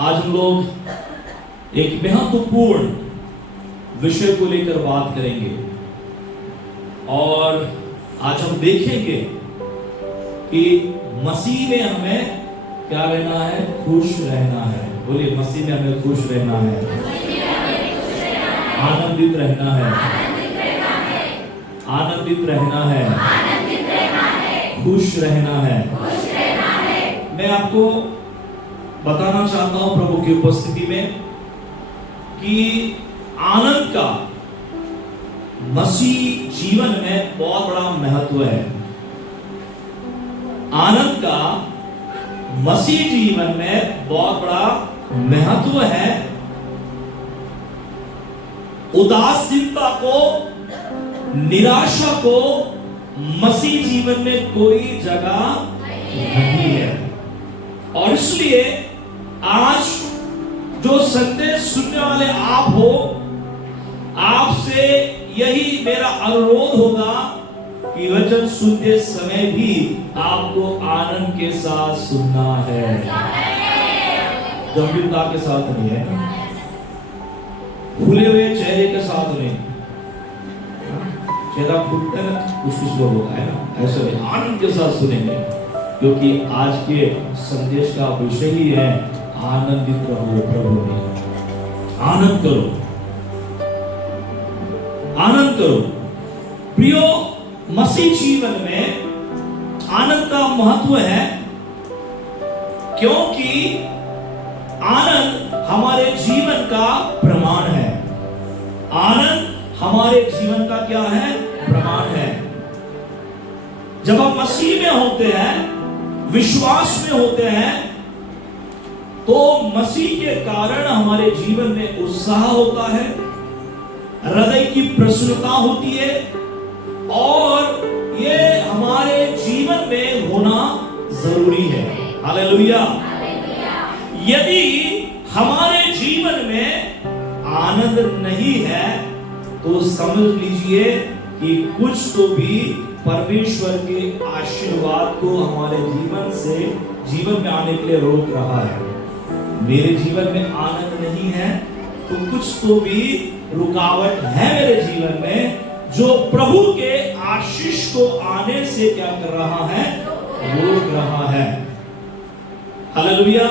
आज हम लोग एक महत्वपूर्ण विषय को लेकर बात करेंगे और आज हम देखेंगे कि मसीह में हमें क्या रहना है, खुश रहना है। बोलिए, मसीह में हमें खुश रहना है, आनंदित रहना है, आनंदित रहना है, खुश रहना है। मैं आपको बताना चाहता हूं प्रभु की उपस्थिति में कि आनंद का मसीह जीवन में बहुत बड़ा महत्व है। आनंद का मसीह जीवन में बहुत बड़ा महत्व है। उदासीनता को, निराशा को मसीह जीवन में कोई जगह नहीं है। और इसलिए आज जो संदेश सुनने वाले आप हो, आपसे यही मेरा अनुरोध होगा कि वचन सुनते समय भी आपको आनंद के साथ सुनना है, गंभीरता के साथ नहीं है, फूले हुए चेहरे के साथ नहीं। चेहरा फूटता है कुछ लोगों का, है ना, ऐसे आनंद के साथ सुनेंगे, क्योंकि आज के संदेश का विषय ही है आनंदित रहो प्रभु में। आनंद करो, आनंद करो। प्रियो, मसीह जीवन में आनंद का महत्व है, क्योंकि आनंद हमारे जीवन का प्रमाण है। आनंद हमारे जीवन का क्या है? प्रमाण है। जब हम मसीह में होते हैं, विश्वास में होते हैं, तो मसीह के कारण हमारे जीवन में उत्साह होता है, हृदय की प्रसन्नता होती है, और ये हमारे जीवन में होना जरूरी है। हालेलुया। यदि हमारे जीवन में आनंद नहीं है तो समझ लीजिए कि कुछ तो भी परमेश्वर के आशीर्वाद को हमारे जीवन में आने के लिए रोक रहा है। मेरे जीवन में आनंद नहीं है तो कुछ तो भी रुकावट है मेरे जीवन में, जो प्रभु के आशीष को आने से क्या कर रहा है? रोक रहा है। Hallelujah,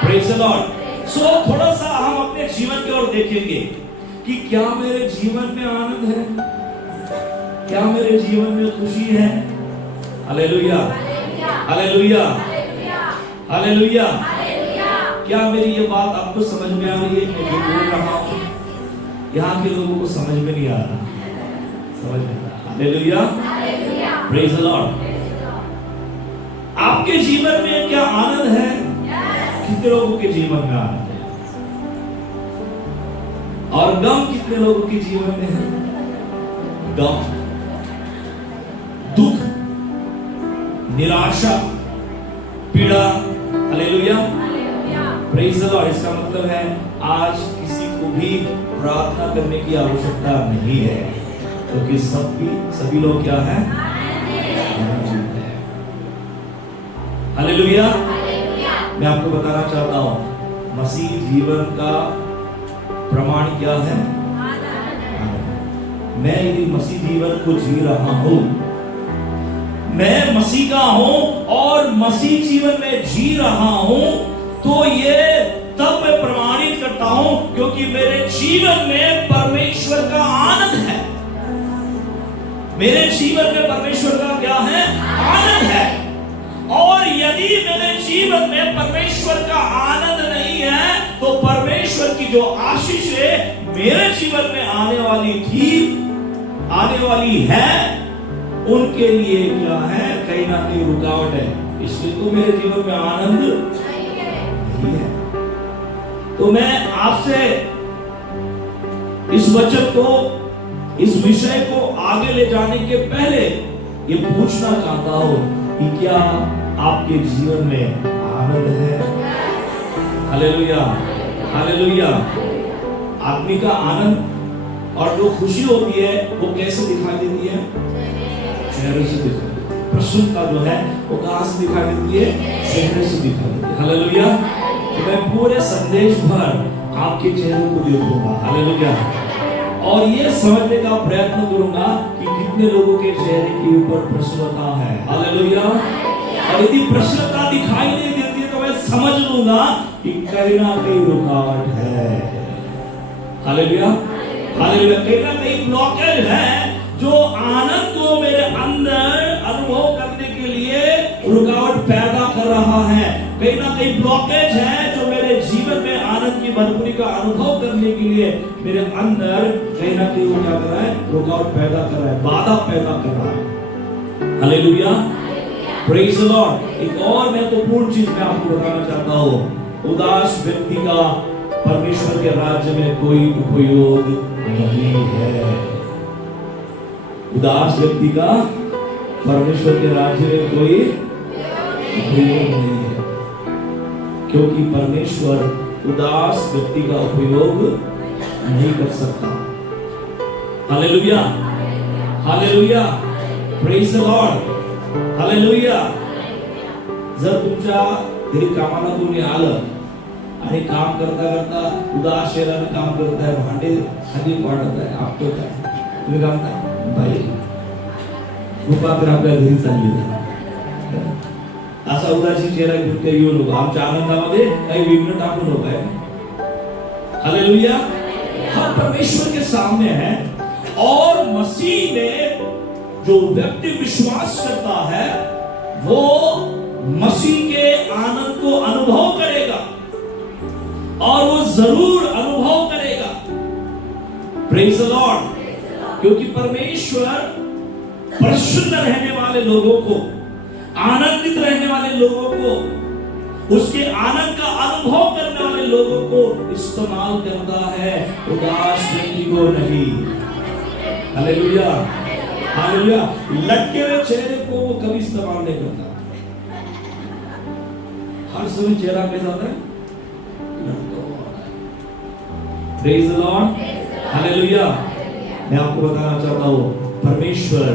praise the lord. So थोड़ा सा हम अपने जीवन की ओर देखेंगे कि क्या मेरे जीवन में आनंद है, क्या मेरे जीवन में खुशी है। Hallelujah, hallelujah, hallelujah. क्या मेरी ये बात आपको समझ में आ रही है? मैं जो बोल रहा हूं यहाँ के लोगों को समझ में नहीं आ रहा, समझ में आ रहा। Hallelujah, praise the Lord. आपके जीवन में क्या आनंद है? कितने लोगों के जीवन में आनंद है? और गम कितने लोगों के जीवन में है? गम, दुख, निराशा, पीड़ा। Hallelujah, praise the Lord. इसका मतलब है आज किसी को भी प्रार्थना करने की आवश्यकता नहीं है, क्योंकि सभी लोग क्या है? हालेलुया। मैं आपको बताना चाहता हूं मसीह जीवन का प्रमाण क्या है? मैं यदि मसीह जीवन को जी रहा हूं, मैं मसीह का हूं और मसीह जीवन में जी रहा हूं, तो ये तब मैं प्रमाणित करता हूं क्योंकि मेरे जीवन में परमेश्वर का आनंद है। मेरे जीवन में परमेश्वर का क्या है? आनंद है। और यदि मेरे जीवन में परमेश्वर का आनंद नहीं है तो परमेश्वर की जो आशीष है मेरे जीवन में आने वाली है, उनके लिए क्या है? कहीं ना कहीं रुकावट है। इसलिए तो मेरे जीवन में आनंद नहीं है। तो मैं आपसे इस वचन को, इस विषय को आगे ले जाने के पहले ये पूछना चाहता हूं कि क्या आपके जीवन में आनंद है? Hallelujah, hallelujah. आदमी का आनंद और जो खुशी होती है वो कैसे दिखाई देती है? चेहरे से दिखाई देती है। प्रसन्नता जो है वो कहां से दिखाई देती है? चेहरे से दिखाई देती है। हालेलुया, तो मैं पूरे संदेश भर आपके चेहरे को देखूंगा। हालेलुया। और ये समझने का प्रयत्न करूंगा कि कितने लोगों के चेहरे के ऊपर प्रसन्नता है। हालेलुया। और यदि प्रसन्नता दिखाई नहीं देती है तो मैं समझ लूंगा कि कहीं ना कहीं रुकावट है। हालेलुया। हालेलुया। कहीं ना कहीं ब्लॉकेज है जो आनंद को मेरे अंदर अनुभव करने के लिए रुकावट पैदा कर रहा है। कहीं ना कहीं ब्लॉकेज है जो मेरे जीवन में आनंद की भरपूरी का अनुभव करने के लिए मेरे अंदर कहीं ना कहीं वो क्या कर रहा है, रुकावट पैदा कर रहा है, बाधा पैदा कर रहा है। हालेलुया। Praise the Lord. एक और महत्वपूर्ण चीज मैं आपको बताना चाहता हूं, उदास व्यक्ति का परमेश्वर के राज्य में कोई उपयोग नहीं है। उदास व्यक्ति का परमेश्वर के राज्य में कोई उपयोग नहीं है, क्योंकि परमेश्वर उदास व्यक्ति का उपयोग नहीं कर सकता। Hallelujah. Hallelujah. Praise the lord. Hallelujah. जर तुमच्या घरी कामाला कोणी आलं आणि काम करता करता उदास शरीराने काम करत आहे, भांडे खाली वाढत आहे, आपटत आहे, तुम्ही काय म्हणता, बाई कृपा कर आपल्या घरी चालली आहे, असा उदासी चेहरा घेऊन काही येऊ नको, आमच्या आनंदामध्ये काही विघ्न टाकू नको. हालेलुया. हम परमेश्वर के सामने हैं और मसीह में जो व्यक्ति विश्वास करता है वो मसीह के आनंद को अनुभव करेगा और वो जरूर अनुभव करेगा. Praise the Lord. क्योंकि परमेश्वर प्रसन्न रहने वाले लोगों को, आनंदित रहने वाले लोगों को, उसके आनंद का अनुभव करने वाले लोगों को इस्तेमाल करता है, उदास व्यक्ति को नहीं. हालेलुया. हालेलुया. लटके हुए चेहरे को वो कभी इस्तेमाल नहीं करता. हर समय चेहरा कैसा होता है, प्रेज द लॉर्ड. हालेलुया. मैं आपको बताना चाहता हूं, परमेश्वर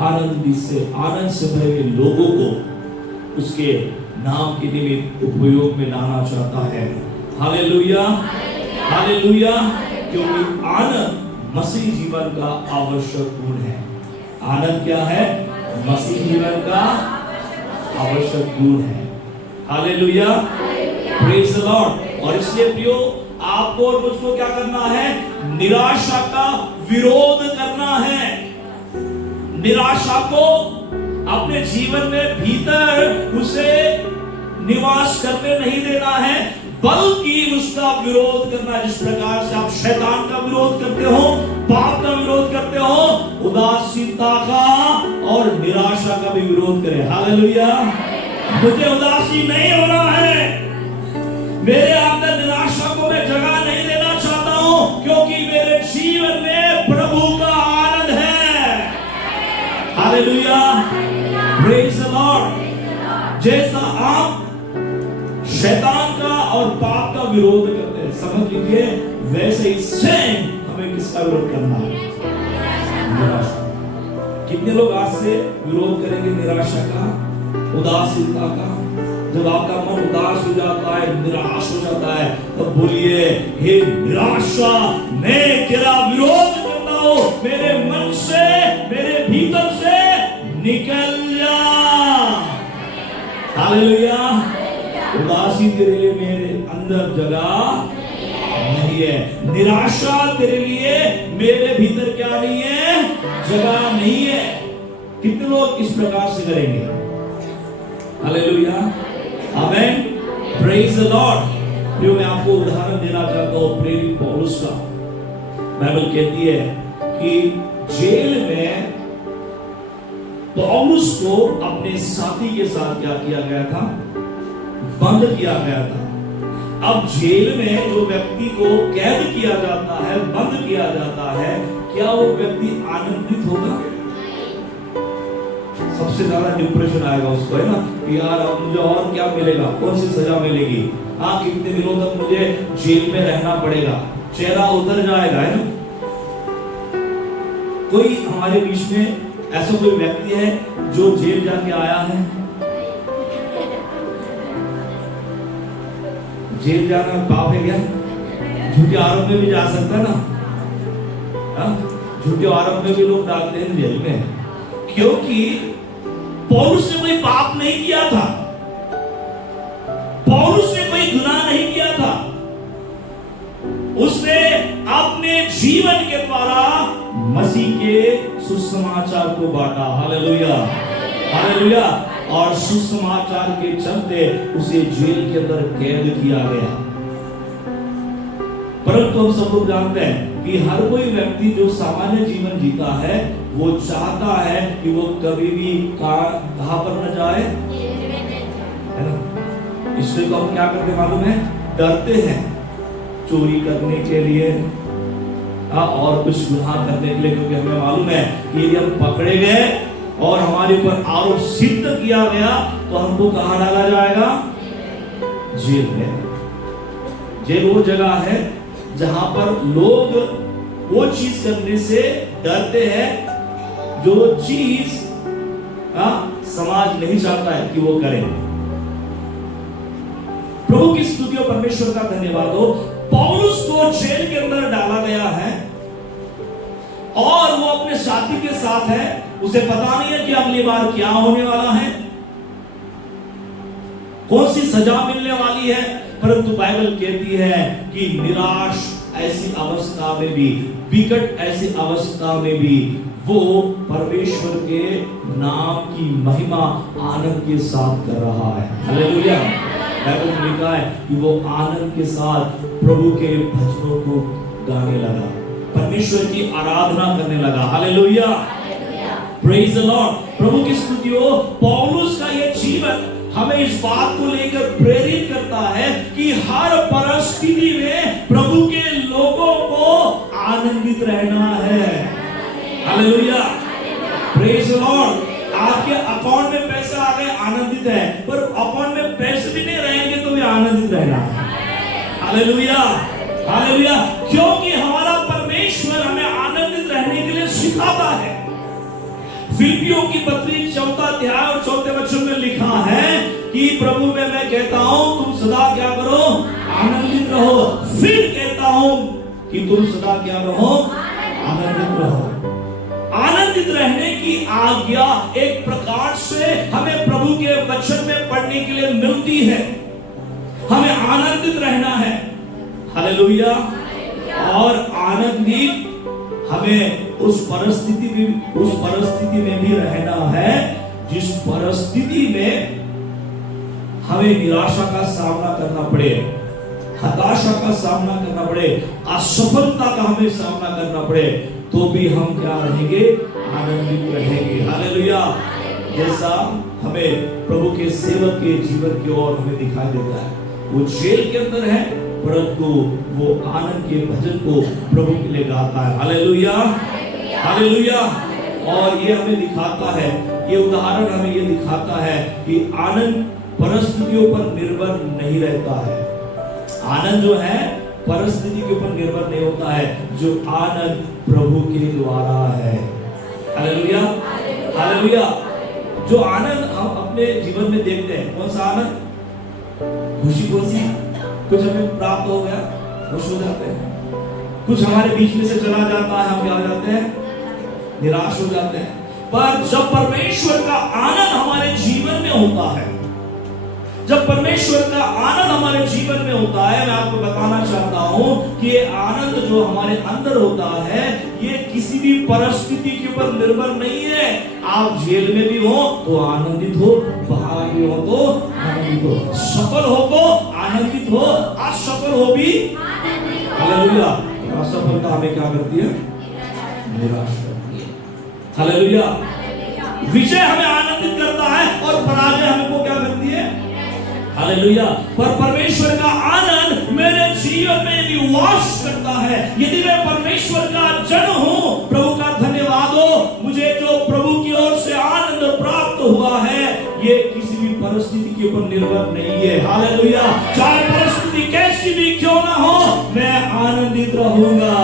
आनंद से भरे हुए लोगों को उसके नाम के निमित्त उपयोग में लाना चाहता है. हालेलुया. हालेलुया. क्योंकि आनंद मसीह जीवन का आवश्यक गुण है. आनंद क्या है? मसीह जीवन का आवश्यक गुण है. हालेलुया. Praise the Lord. और इसलिए प्रियो, आपको और मुझको क्या करना है? निराशा का विरोध करना है. निराशा को अपने जीवन में भीतर उसे निवास करने नहीं देना है, बल्कि उसका विरोध करना. जिस प्रकार से आप शैतान का विरोध करते हो, पाप का विरोध करते हो, उदासीनता का और निराशा का भी विरोध करें. हालेलुया. मुझे उदासी नहीं होना है, मेरे अंदर निराशा को मैं जगह नहीं देना चाहता हूं, क्योंकि मेरे जीवन में प्रभु का आनंद है. हालेलुया. Praise the Lord. जैसा आप शैतान का और पाप का विरोध करते हैं, समझ लीजिए वैसे ही सेम हमें किसका विरोध करना है? निराशा. कितने लोग आज से विरोध करेंगे निराशा का, उदासीनता का? जब आपका मन उदास हो जाता है, निराश हो जाता है, तब बोलिए, हे निराशा, मैं तेरा विरोध करता हूं, मेरे मन से, मेरे भीतर से निकल जा. हालेलुया. उदासी तेरे लिए मेरे अंदर जगह नहीं है, निराशा तेरे लिए मेरे भीतर क्या नहीं है? जगह नहीं है. कितने लोग इस प्रकार से करेंगे? Hallelujah. Amen. Praise the Lord. जो मैं आपको उदाहरण देना चाहता हूं प्रेरित पौलुस का. बाइबल कहती है कि जेल में पौलुस को अपने साथी के साथ क्या किया गया था? बंद किया गया था. अब जेल में जो व्यक्ति को कैद किया जाता है, बंद किया जाता है, क्या वो व्यक्ति आनंदित होगा? सबसे ज्यादा डिप्रेशन आएगा उसको, है ना, यार अब मुझे और क्या मिलेगा, कौन सी सजा मिलेगी, हाँ कितने दिनों तक मुझे जेल में रहना पड़ेगा, चेहरा उतर जाएगा, है ना. कोई हमारे बीच में ऐसा कोई व्यक्ति है जो जेल जाके आया है? जेल जाना पाप है क्या? झूठे आरोप में भी जा सकता है ना? झूठे आरोप में भी लोग डालते हैं जेल में, क्योंकि पौलुस ने कोई पाप नहीं किया था, पौलुस ने कोई गुनाह नहीं किया था। उसने अपने जीवन के द्वारा मसीह के सुसमाचार को बांटा। Hallelujah, hallelujah. और सुसमाचार के चलते उसे जेल के अंदर कैद किया गया। परंतु हम सब लोग जानते हैं कि हर कोई व्यक्ति जो सामान्य जीवन जीता है वो चाहता है कि वो कभी भी कहां पर न जाए, है ना? इसलिए तो हम क्या करते मालूम है? डरते हैं चोरी करने के लिए और कुछ गुनाह करने के लिए, क्योंकि हमें मालूम है कि यदि हम पकड़े गए और हमारे ऊपर आरोप सिद्ध किया गया तो हमको कहां डाला जाएगा? जेल में। जेल वो जगह है जहां पर लोग वो चीज करने से डरते हैं जो चीज समाज नहीं चाहता है कि वो करें। प्रभु की स्तुति और परमेश्वर का धन्यवाद हो। पौलुस को जेल के अंदर डाला गया है और वो अपने साथी के साथ है। उसे पता नहीं है कि अगली बार क्या होने वाला है, कौन सी सजा मिलने वाली है, परंतु बाइबल कहती है कि निराश ऐसी अवस्था में भी, विकट ऐसी अवस्था में भी वो परमेश्वर के नाम की महिमा आनंद के साथ कर रहा है। हालेलुया। बाइबल में लिखा है कि वो आनंद के साथ प्रभु के भजनों को गाने लगा, परमेश्वर की आराधना करने लगा। Hallelujah, praise the lord. प्रभु की स्तुति हो। पौलुस का ये जीवन हमें इस बात को लेकर प्रेरित करता है कि हर परिस्थिति में प्रभु के लोगों को आनंदित रहना है। Hallelujah, praise the Lord. आपके अकाउंट में पैसा आ गए, आनंदित है, पर अकाउंट में पैसे भी नहीं रहेंगे तो भी आनंदित रहना है। Hallelujah, hallelujah. क्योंकि हमारा परमेश्वर हमें आनंदित रहने के लिए सिखाता है। फिलिपियों की पत्री 4 अध्याय और 4 वचन में लिखा है कि प्रभु में मैं कहता हूं तुम सदा क्या करो? आनंदित रहो। फिर कहता हूं कि तुम सदा क्या रहो? आनंदित रहो। आनंदित रहने की आज्ञा एक प्रकार से हमें प्रभु के वचन में पढ़ने के लिए मिलती है। हमें आनंदित रहना है। हालेलुया। और आनंदित हमें उस परिस्थिति में भी रहना है जिस परिस्थिति में हमें निराशा का सामना करना पड़े, हताशा का सामना करना पड़े, असफलता का हमें सामना करना पड़े, तो भी हम क्या रहेंगे? आनंदित रहेंगे। हालेलुया। जैसा हमें प्रभु के सेवक के जीवन की ओर हमें दिखाई देता है, वो जेल के अंदर है परंतु वो आनंद के भजन को प्रभु के लिए गाता है। Hallelujah, hallelujah. और ये हमें दिखाता है, ये उदाहरण हमें ये दिखाता है कि आनंद परिस्थितियों पर निर्भर नहीं रहता है। आनंद जो है परिस्थिति के ऊपर निर्भर नहीं होता है, जो आनंद प्रभु के द्वारा है। Hallelujah, hallelujah. जो आनंद हम अपने जीवन में देखते हैं, कौन सा आनंद? खुशी, खुशी, कुछ हमें प्राप्त हो गया, खुश हो जाते हैं। कुछ हमारे बीच में से चला जाता है, हम क्या हो जाते हैं? निराश हो जाते हैं। पर जब परमेश्वर का आनंद हमारे जीवन में होता है, जब परमेश्वर का आनंद हमारे जीवन में होता है, मैं आपको बताना चाहता हूं कि ये आनंद जो हमारे अंदर होता है, ये किसी भी परिस्थिति के ऊपर निर्भर नहीं है। आप जेल में भी हो तो आनंदित हो, बाहर भी हो तो आनंदित हो, सफल हो तो आनंदित हो, असफल हो भी आनंदित हो। हालेलुया। असफलता हमें क्या करती है? निराश करती है। हालेलुया। विजय हमें आनंदित करता है और पराजय हमको क्या करती है? हालेलुया। पर परमेश्वर का आनंद मेरे जीवन में यदि वास करता है, यदि मैं परमेश्वर का जन हूं, प्रभु का धन्यवाद हो, मुझे जो प्रभु की ओर से आनंद प्राप्त हुआ है, ये किसी भी परिस्थिति के ऊपर निर्भर नहीं है। हालेलुया। चाहे परिस्थिति कैसी भी क्यों ना हो, मैं आनंदित रहूंगा।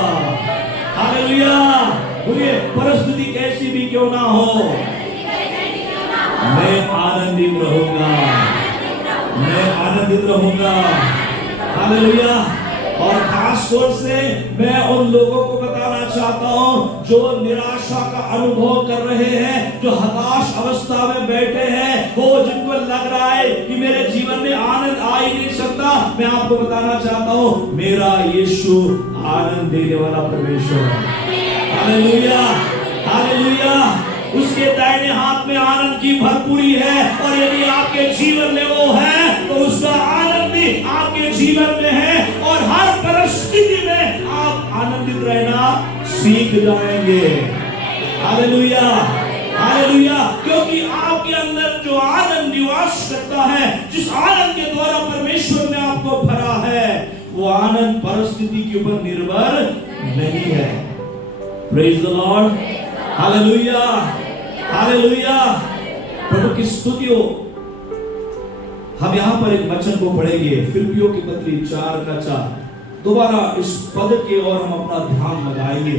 हालेलुया। बोलिए, परिस्थिति कैसी भी क्यों ना हो, मैं आनंदित रहूंगा, मैं आनंदित रहूंगा। हालेलुया। और खास तौर से मैं उन लोगों को बताना चाहता हूं जो निराशा का अनुभव कर रहे हैं, जो हताश अवस्था में बैठे हैं, वो जिनको लग रहा है कि मेरे जीवन में आनंद आ ही नहीं सकता, मैं आपको बताना चाहता हूं मेरा यीशु आनंद देने वाला परमेश्वर है। Hallelujah, hallelujah. उसके दाहिने हाथ में आनंद की भरपूरी है, और यदि आपके जीवन में वो है तो उसका आनंद भी आपके जीवन में है, और हर परिस्थिति में आप आनंदित रहना सीख जाएंगे। Hallelujah, hallelujah. क्योंकि आपके अंदर जो आनंद निवास करता है, जिस आनंद के द्वारा परमेश्वर ने आपको भरा है, वो आनंद परिस्थिति के ऊपर निर्भर नहीं है। Praise the lord, hallelujah, hallelujah. प्रभु की स्तुति हो। हम यहां पर एक वचन को पढ़ेंगे, फिलिप्पियों की पत्री 4:4। दोबारा इस पद के ओर हम अपना ध्यान लगाएंगे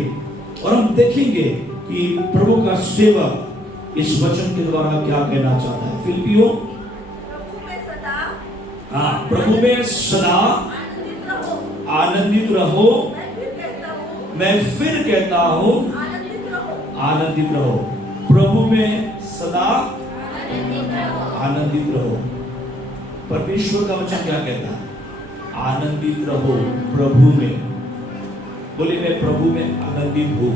और हम देखेंगे कि प्रभु का सेवक इस वचन के द्वारा क्या कहना चाहता है। फिलिप्पियों, प्रभु में सदा आनंदित रहो। मैं फिर कहता हूं आनंदित रहो। प्रभु में सदा आनंदित रहो। परमेश्वर का वचन क्या कहता है? आनंदित रहो प्रभु में। बोलिए मैं प्रभु में आनंदित हूं।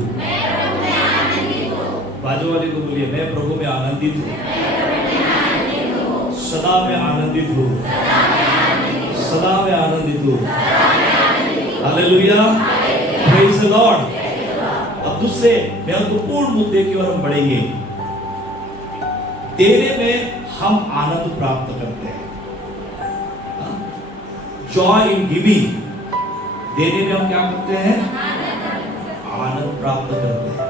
बाजू वाले को बोलिए मैं प्रभु में आनंदित हूं। सदा में आनंदित हूं। सदा में आनंदित हूं। Hallelujah, praise the Lord. अब दूसरे महत्वपूर्ण मुद्दे की ओर हम बढ़ेंगे। देने में हम आनंद प्राप्त करते हैं। जॉय इन गिविंग, देने में हम क्या करते हैं? आनंद प्राप्त करते हैं।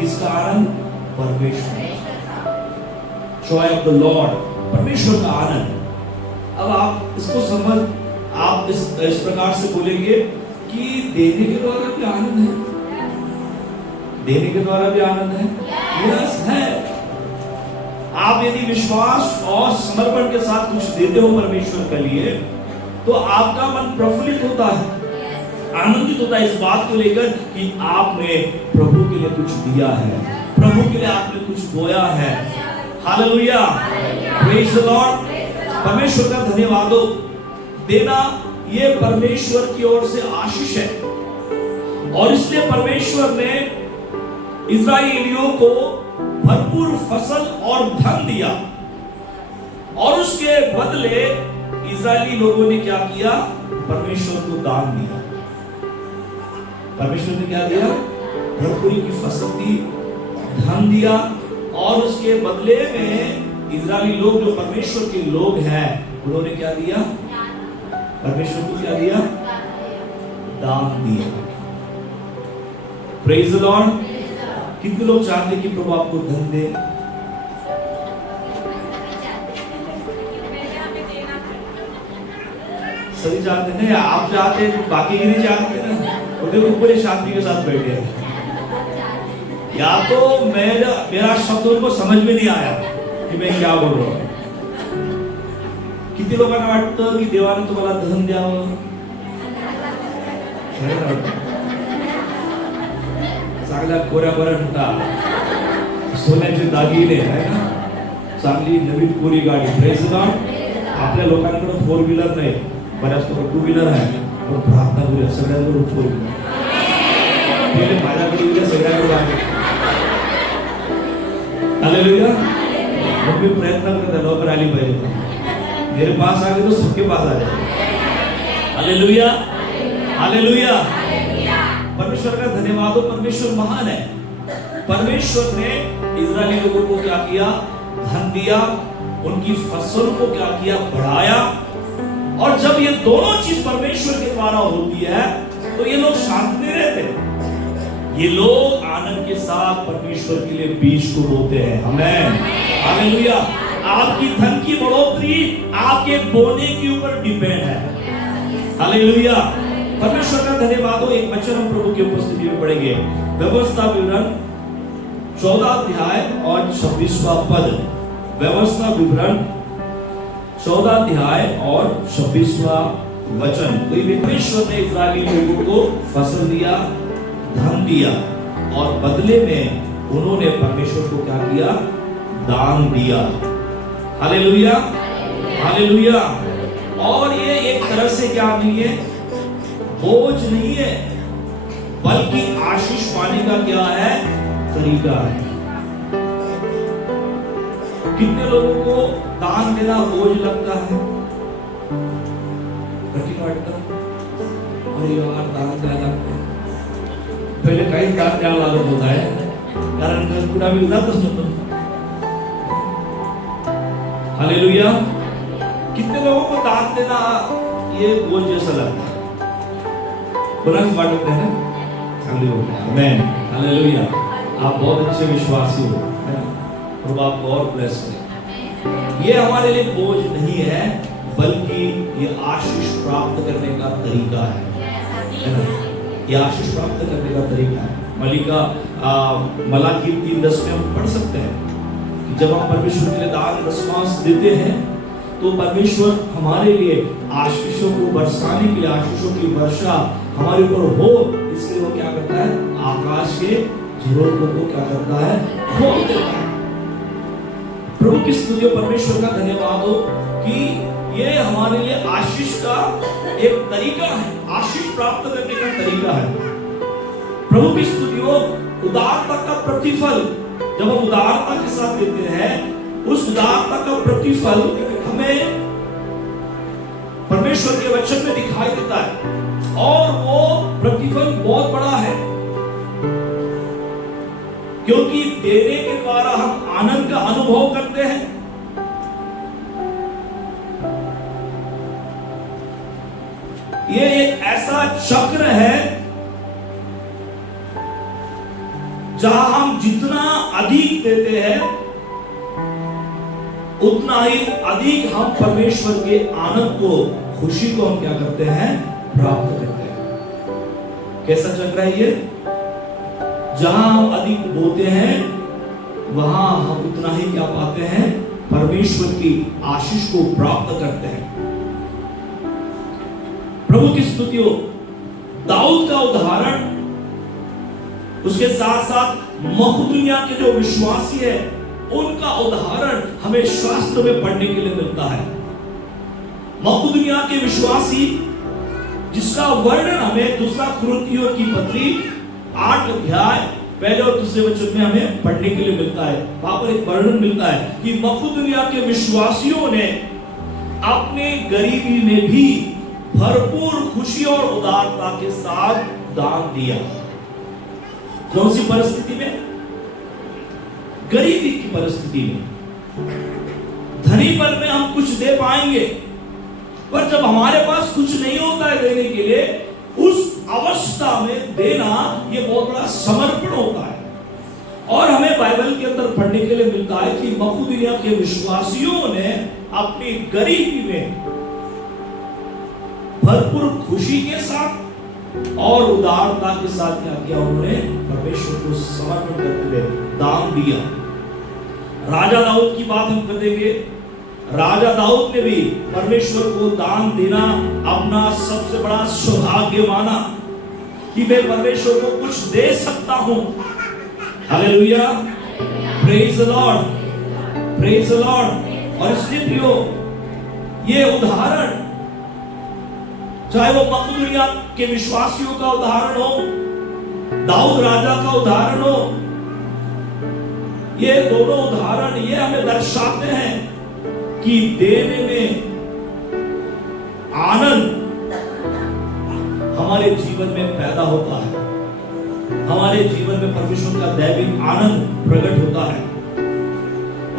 किसका आनंद? परमेश्वर। जॉय ऑफ द लॉर्ड, परमेश्वर का आनंद। अब आप इसको समझ, आप इस प्रकार से बोलेंगे कि देने के द्वारा भी आनंद है। देने के द्वारा भी आनंद है। यस है। आप यदि विश्वास और समर्पण के साथ कुछ देते हो परमेश्वर के लिए, तो आपका मन प्रफुल्लित होता है, आनंदित होता है इस बात को लेकर कि आपने प्रभु के लिए कुछ दिया है, प्रभु के लिए आपने कुछ बोया है। Hallelujah, praise the Lord. परमेश्वर का धन्यवाद हो। देना ये परमेश्वर की ओर से आशीष है, और इसलिए परमेश्वर ने इस्राएलियों को भरपूर फसल और धन दिया, और उसके बदले इस्राएली लोगों ने क्या किया? परमेश्वर को दान दिया। परमेश्वर ने क्या दिया? भरपूरी की फसल दी, धन दिया, और उसके बदले में इस्राएली लोग जो परमेश्वर के लोग हैं, उन्होंने क्या दिया? परमेश्वर को क्या दिया? दान दिया। Praise the Lord. कितने लोग चाहते कि प्रभु आपको धन दे? सभी चाहते नहीं, आप चाहते, बाकी नहीं चाहते ना। उधर ऊपर शांति के साथ बैठे हैं। या तो मेरा शब्द उनको समझ में नहीं आया कि मैं क्या बोल रहा हूं। किती लोकांना वाटतं की देवाने तुम्हाला धन द्यावं? चांगल्या कोऱ्या ठुटा, सोन्याचे दागिने आहे ना, चांगली नवीन कोरी गाडी। Praise God. आपल्या लोकांकडे 4 व्हीलर नाही, बऱ्याचकडे 2 व्हीलर आहे, पण प्रार्थना करूया सगळ्यांकडे 4 व्हीलर। माझ्याकडे उद्या सगळ्यांकडे आहे। हालेलुया। मग मी प्रयत्न करत लवकर आली पाहिजे। मेरे पास आ गए तो सबके पास आ जाए। Hallelujah, hallelujah. परमेश्वर का धन्यवाद हो। परमेश्वर महान है। परमेश्वर ने इस्राएली लोगों को क्या किया? धन दिया, उनकी फसल को क्या किया? बढ़ाया। और जब ये दोनों चीज परमेश्वर के द्वारा होती है, तो ये लोग शांत नहीं रहते। ये लोग आनंद के साथ परमेश्वर के लिए बीज को बोते हैं। आमीन, हालेलुया। आपकी धन की बढ़ोतरी आपके बोने के ऊपर डिपेंड है। हालेलुया। परमेश्वर का धन्यवाद हो। एक वचन हम प्रभु की उपस्थिति में पढ़ेंगे। व्यवस्था विवरण 14 अध्याय और 26वां पद। व्यवस्था विवरण 14 अध्याय और 26वां वचन। कोई परमेश्वर ने इस्राएली लोगों को फसल दिया, धन दिया, और बदले में उन्होंने परमेश्वर को क्या किया? दान दिया। Hallelujah, hallelujah. और ये एक तरह से क्या नहीं है? बोझ नहीं है, बल्कि आशीष पाने का क्या है? तरीका है। कितने लोगों को दान देना बोझ लगता है, कठिन लगता है? अरे यार, दान देना लगता है। पहले कई दान क्या लागत होता है, कारण पूरा भी उदा तो सुनो। हालेलुया। कितने लोगों को दान देना ये बोझ जैसा लगता है? पुरानी बात है ना? आमेन, हालेलुया। आप बहुत अच्छे विश्वासी हो, प्रभु आपको और ब्लेस करे। ये हमारे लिए बोझ नहीं है, बल्कि ये आशीष प्राप्त करने का तरीका है ना? ये आशीष प्राप्त करने का तरीका है। मलाकी 3:10 में हम पढ़ सकते हैं कि जब हम परमेश्वर के लिए दान दशमांश देते हैं तो परमेश्वर हमारे लिए आशीषों को बरसाने के लिए, आशीषों की वर्षा हमारे ऊपर हो, इसलिए वो क्या करता है? आकाश के झरोखों को क्या करता है? खोल देता है। प्रभु की स्तुति, परमेश्वर का धन्यवाद हो कि ये हमारे लिए आशीष का एक तरीका है, आशीष प्राप्त करने का तरीका है। प्रभु की स्तुति हो। उदारता का प्रतिफल जब हम उदारता के साथ देते हैं, उस उदारता का प्रतिफल हमें परमेश्वर के वचन में दिखाई देता है, और वो प्रतिफल बहुत बड़ा है, क्योंकि देने के द्वारा हम आनंद का अनुभव करते हैं। ये एक ऐसा चक्र है जहां हम जितना अधिक देते हैं, उतना ही अधिक हम परमेश्वर के आनंद को, खुशी को हम क्या करते हैं? प्राप्त करते हैं। कैसा चक्र है ये? जहां हम अधिक बोते हैं, वहां हम उतना ही क्या पाते हैं? परमेश्वर की आशीष को प्राप्त करते हैं। प्रभु की स्तुति हो। दाऊद का उदाहरण, उसके साथ साथ मकदूनिया के जो विश्वासी है, उनका उदाहरण हमें शास्त्र में पढ़ने के लिए मिलता है। मकदूनिया के विश्वासी, जिसका वर्णन हमें दूसरा कुरिन्थियों की पत्री 8 अध्याय पहले और दूसरे वचन में हमें पढ़ने के लिए मिलता है। वहां पर एक वर्णन मिलता है कि मकदूनिया के विश्वासियों ने अपने गरीबी में भी भरपूर खुशी और उदारता के साथ दान दिया। कौन सी परिस्थिति में? गरीबी की परिस्थिति में। धनीपन में हम कुछ दे पाएंगे, पर जब हमारे पास कुछ नहीं होता है देने के लिए, उस अवस्था में देना ये बहुत बड़ा समर्पण होता है। और हमें बाइबल के अंदर पढ़ने के लिए मिलता है कि मकदूनिया के विश्वासियों ने अपनी गरीबी में भरपूर खुशी के साथ और उदारता के साथ क्या किया? उन्होंने परमेश्वर को समर्पण करते हुए दान दिया। राजा दाऊद की बात हम करेंगे। राजा दाऊद ने भी परमेश्वर को दान देना अपना सबसे बड़ा सौभाग्य माना कि मैं परमेश्वर को कुछ दे सकता हूं। Hallelujah, praise the lord, praise the Lord. और इसलिए प्रियो, ये उदाहरण, चाहे वो मकदूनिया के विश्वासियों का उदाहरण हो, दाऊद राजा का उदाहरण हो, ये दोनों उदाहरण ये हमें दर्शाते हैं कि देने में आनंद हमारे जीवन में पैदा होता है। हमारे जीवन में परमेश्वर का दैविक आनंद प्रकट होता है,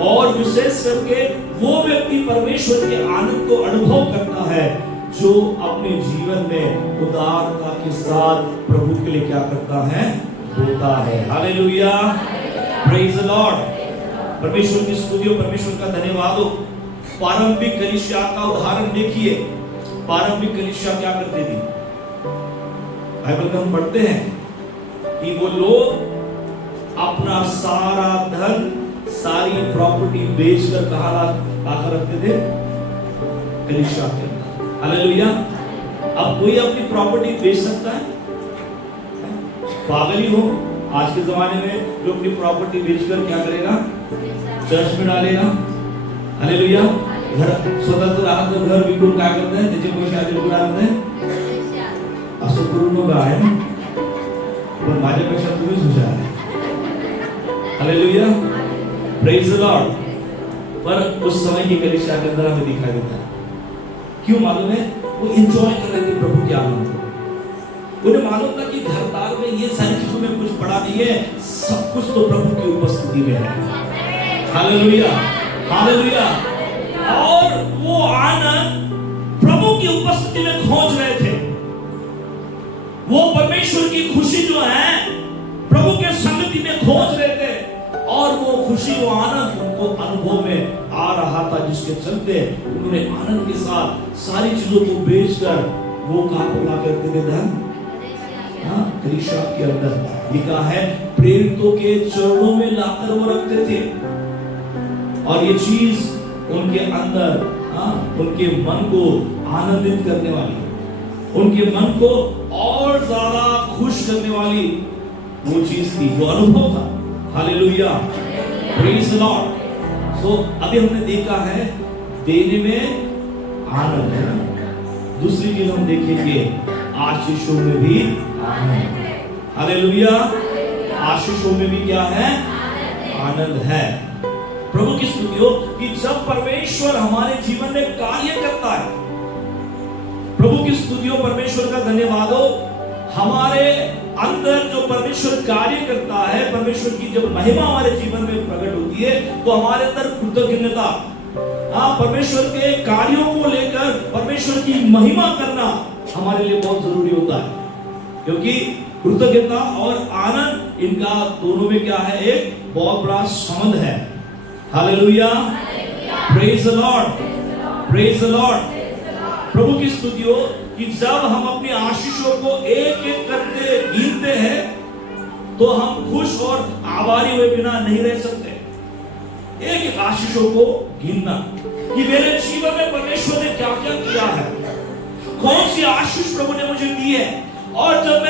और विशेष करके वो व्यक्ति परमेश्वर के आनंद को अनुभव करता है जो अपने जीवन में उदारता के साथ प्रभु के लिए क्या करता है? होता है। Hallelujah, praise the Lord. परमेश्वर की स्तुति हो, परमेश्वर का धन्यवाद हो। पारंपरिक कलीसिया का उदाहरण देखिए। पारंपरिक कलीसिया क्या करते थे? बाइबल में हम पढ़ते हैं कि वो लोग अपना सारा धन, सारी प्रॉपर्टी बेचकर कहां लाकर रखते थे? कलीसिया के अंदर। हालेलुया, अब कोई अपनी प्रॉपर्टी बेच सकता है? पागल ही हो। आज के जमाने में जो अपनी प्रॉपर्टी बेचकर क्या करेगा? चर्च में डालेगा। हालेलुया। घर स्वतंत्र राहत घर विकून काय करते हैं? त्याचे पैसे आधी विकून आणते असं करू नका आहे ना, पण माझ्यापेक्षा तुम्हीच हुशार आहे। Hallelujah, praise the Lord. पर उस समय की कलीसिया के अंदर हमें दिखाई देता है, क्यों मालूम है? वो एंजॉय कर रहे थे प्रभु के आनंद को। उन्हें मालूम था कि घर-द्वार में ये सारी चीजों में कुछ पड़ा नहीं है, सब कुछ तो प्रभु की उपस्थिति में है। Hallelujah, hallelujah. और वो आनंद प्रभु की उपस्थिति में खोज रहे थे। वो परमेश्वर की खुशी जो है प्रभु के संगति में खोज रहे थे, और वो खुशी वो आनंद उनको अनुभव में आ रहा था, जिसके चलते उन्होंने आनंद के साथ सारी चीजों को बेचकर वो कहां पर ला करते थे? धन कलीसिया के अंदर लिखा है प्रेरितों के चरणों में लाकर वो रखते थे। और ये चीज उनके अंदर उनके मन को आनंदित करने वाली, उनके मन को और ज्यादा खुश करने वाली वो चीज थी, वो अनुभव था। Hallelujah, praise the lord. So अभी हमने देखा है देने में आनंद है ना। दूसरी चीज हम देखेंगे आशीषों में भी आनंद है। हालेलुया, आशीषों में भी क्या है? आनंद है। प्रभु की स्तुति हो कि जब परमेश्वर हमारे जीवन में कार्य करता है, प्रभु की स्तुति हो, परमेश्वर का धन्यवाद हो, हमारे अंदर जो परमेश्वर कार्य करता है, परमेश्वर की जब महिमा हमारे जीवन में प्रकट होती है, तो हमारे अंदर कृतज्ञता, परमेश्वर के कार्यों को लेकर परमेश्वर की महिमा करना हमारे लिए बहुत जरूरी होता है। क्योंकि कृतज्ञता और आनंद, इनका दोनों में क्या है? एक बहुत बड़ा संबंध है। Hallelujah, praise the lord, praise the lord. प्रभु की स्तुति हो कि जब हम अपनी आशीषों को एक एक करके गिनते हैं, तो हम खुश और आभारी हुए बिना नहीं रह सकते। एक एक आशीषों को गिनना कि मेरे जीवन में परमेश्वर ने क्या क्या किया है, कौन सी आशीष प्रभु ने मुझे दी है। और जब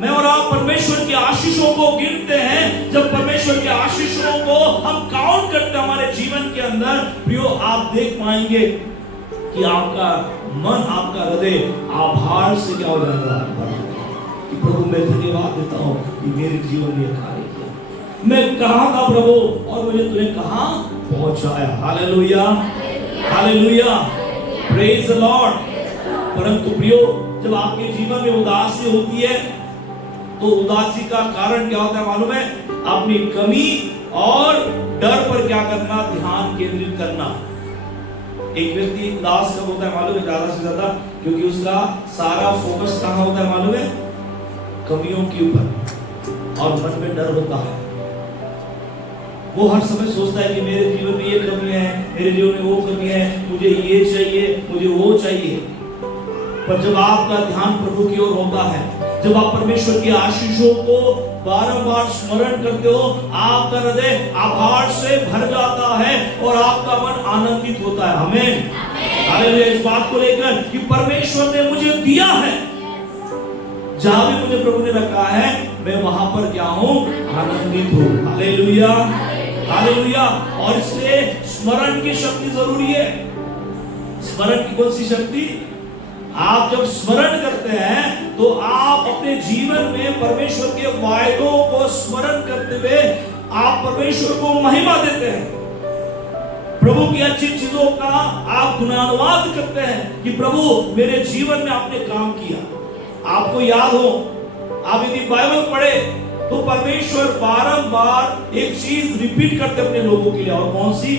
मैं और आप परमेश्वर की आशीषों को गिनते हैं, जब परमेश्वर की आशीषों को हम काउंट करते हैं हमारे जीवन के अंदर, प्रियो, आप देख पाएंगे कि आपका मन, आपका हृदय आभार से क्या हो जाएगा? कि प्रभु मैं धन्यवाद देता हूं कि मेरे जीवन में कार्य किया। मैं कहां था प्रभु और मुझे तूने कहां पहुंचाया। Hallelujah, hallelujah, praise the Lord. परंतु प्रियो, जब आपके जीवन में उदासी होती है, तो उदासी का कारण क्या होता है मालूम है? अपनी कमी और डर पर क्या करना? ध्यान केंद्रित करना। एक व्यक्ति उदास कब होता है मालूम है? ज्यादा से ज्यादा, क्योंकि उसका सारा फोकस कहां होता है मालूम है? कमियों के ऊपर, और मन में डर होता है। वो हर समय सोचता है कि मेरे जीवन में ये कमी है, मेरे जीवन में वो कमी है, मुझे ये चाहिए, मुझे वो चाहिए। पर जब आपका ध्यान प्रभु की ओर होता है, जब आप परमेश्वर की आशीषों को बारंबार स्मरण करते हो, आपका हृदय आभार से भर जाता है और आपका मन आनंदित होता है। Amen, hallelujah. इस बात को लेकर कि परमेश्वर ने मुझे दिया है, जहां भी मुझे प्रभु ने रखा है, मैं वहां पर क्या हूं? आनंदित हूं। Hallelujah, hallelujah. और इसलिए स्मरण की शक्ति जरूरी है। स्मरण की कौन सी शक्ति? आप जब स्मरण करते हैं तो आप अपने जीवन में परमेश्वर के वायदों को स्मरण करते हुए आप परमेश्वर को महिमा देते हैं। प्रभु की अच्छी चीजों का आप गुणानुवाद करते हैं कि प्रभु मेरे जीवन में आपने काम किया। आपको याद हो, आप यदि बाइबल पढ़े तो परमेश्वर बारंबार एक चीज रिपीट करते अपने लोगों के लिए। और कौन सी?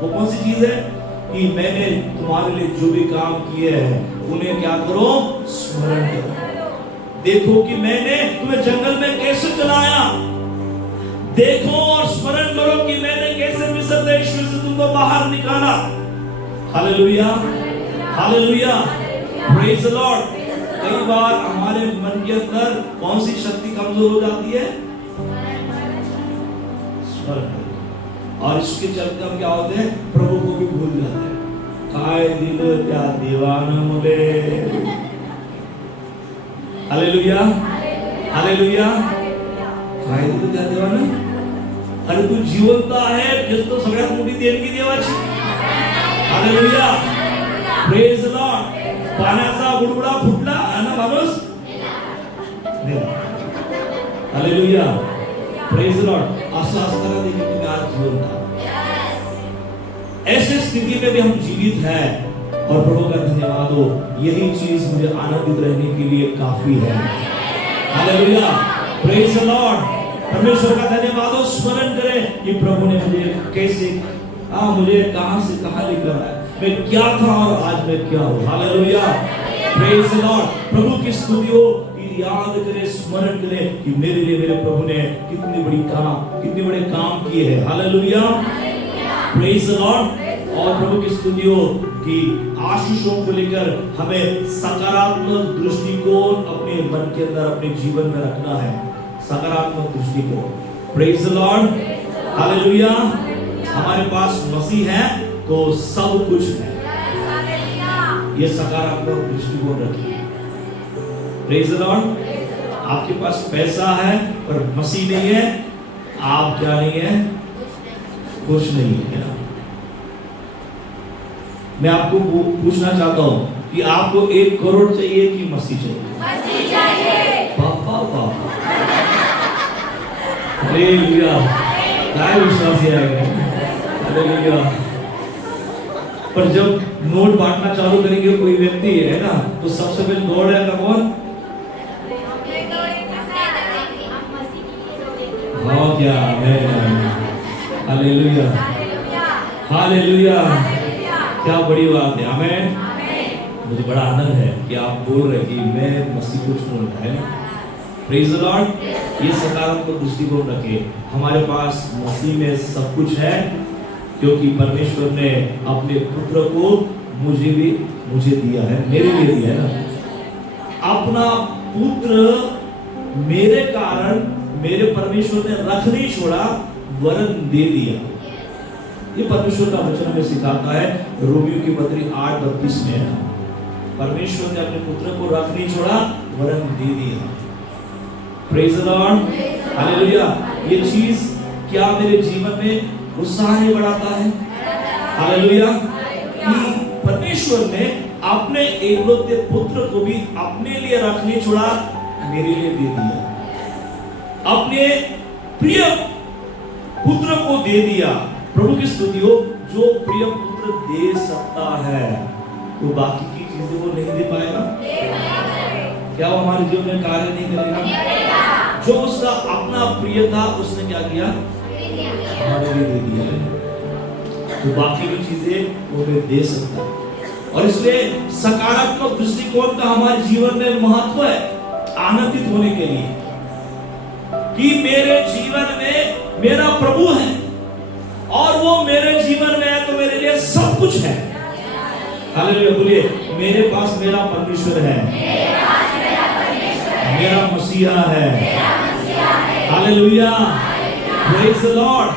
वो कौन सी चीज है? कि मैंने तुम्हारे लिए जो भी काम किए हैं उन्हें क्या करो? स्मरण करो। देखो कि मैंने तुम्हें जंगल में कैसे चलाया, देखो और स्मरण करो कि मैंने कैसे मिस्र देश में से तुमको बाहर निकाला। Hallelujah, hallelujah, praise the Lord. कई बार हमारे मन के अंदर कौन सी शक्ति कमजोर हो जाती है? स्मरण। और इसके चलते हम क्या होते हैं? प्रभु को भी भूल जाते हैं। काय दिल क्या दीवाना मुले। Hallelujah, hallelujah. काय तू त्या देवानं? अरे तू जिवंत आहे, हेच तो सगळ्यात मोठी देणगी देवाची. Hallelujah, praise Lord. पाण्याचा बुडबुडा फुटला आणि माणूस मेला. Hallelujah, praise Lord. असं असताना देखील तुम्ही आज जिवंत आहात. ऐसी स्थिति में भी हम जीवित हैं और प्रभु का धन्यवाद हो. यही चीज मुझे आनंदित रहने के लिए काफी है. Hallelujah, praise the Lord. परमेश्वर का धन्यवाद हो. स्मरण करें कि प्रभु ने मुझे कैसे मुझे कहां से कहां लेकर आया, मैं क्या था और आज मैं क्या हूं. Hallelujah, praise the lord. प्रभु की स्तुति हो. याद करें, स्मरण करें कि मेरे लिए मेरे प्रभु ने कितने बड़े काम किए हैं. Hallelujah, praise the Lord. और प्रभु की स्तुति हो कि आशीषों को लेकर हमें सकारात्मक दृष्टिकोण अपने मन के अंदर, अपने जीवन में रखना है. सकारात्मक दृष्टिकोण. Praise the lord, hallelujah. हमारे पास मसीह है तो सब कुछ है. ये सकारात्मक दृष्टिकोण रखिए. Praise the Lord. आपके पास पैसा है पर मसीह नहीं है, आप क्या नहीं है? कुछ नहीं है. मैं आपको पूछना चाहता हूं कि आपको 1 करोड़ चाहिए कि मसीह चाहिए? मसीह चाहिए. पापा पापा, हालेलुया. काय विश्वास है. हालेलुया. पर जब नोट बांटना चालू करेंगे कोई व्यक्ति है ना, तो सबसे पहले दौड़ेगा कौन? हाँ क्या? Hallelujah, hallelujah. क्या बड़ी बात है. आमीन. मुझे बड़ा आनंद है कि आप बोल रहे हैं कि मैं मसीह को चुनूंगा, है ना. Praise the Lord. ये सकारात्मक दृष्टिकोण रखें. हमारे पास मसीह में सब कुछ है क्योंकि परमेश्वर ने अपने पुत्र को मुझे दिया है, मेरे लिए दिया है ना. अपना पुत्र मेरे कारण मेरे परमेश्वर ने रख नहीं छोड़ा, वरन दे दिया. ये परमेश्वर का वचन हमें सिखाता है. रोमियो की पत्री 8:32 में है, परमेश्वर ने अपने पुत्र को रख नहीं छोड़ा, वरन दे दिया. Praise the lord, hallelujah. ये चीज क्या मेरे जीवन में उत्साह बढ़ाता है. हालेलुया. कि परमेश्वर ने अपने एकलौते पुत्र को भी अपने लिए रख नहीं छोड़ा, मेरे लिए दे दिया. अपने प्रिय पुत्र को दे दिया. प्रभु की स्तुति हो. जो प्रिय पुत्र दे सकता है तो बाकी की चीजें वो नहीं दे पाएगा? क्या वो हमारे जीवन में कार्य नहीं करेगा? जो उसका अपना प्रिय था उसने क्या किया? हमारे लिए दे दिया. तो बाकी की चीजें वो हमें दे सकता है. और इसलिए सकारात्मक दृष्टिकोण का हमारे जीवन में महत्व है. आनंदित होने के लिए कि मेरे जीवन में मेरा प्रभु है और वो मेरे जीवन में है तो मेरे लिए सब कुछ है. हालेलुया. बोलिए, मेरे पास मेरा परमेश्वर है, मेरा मसीहा है. Hallelujah, praise the lord.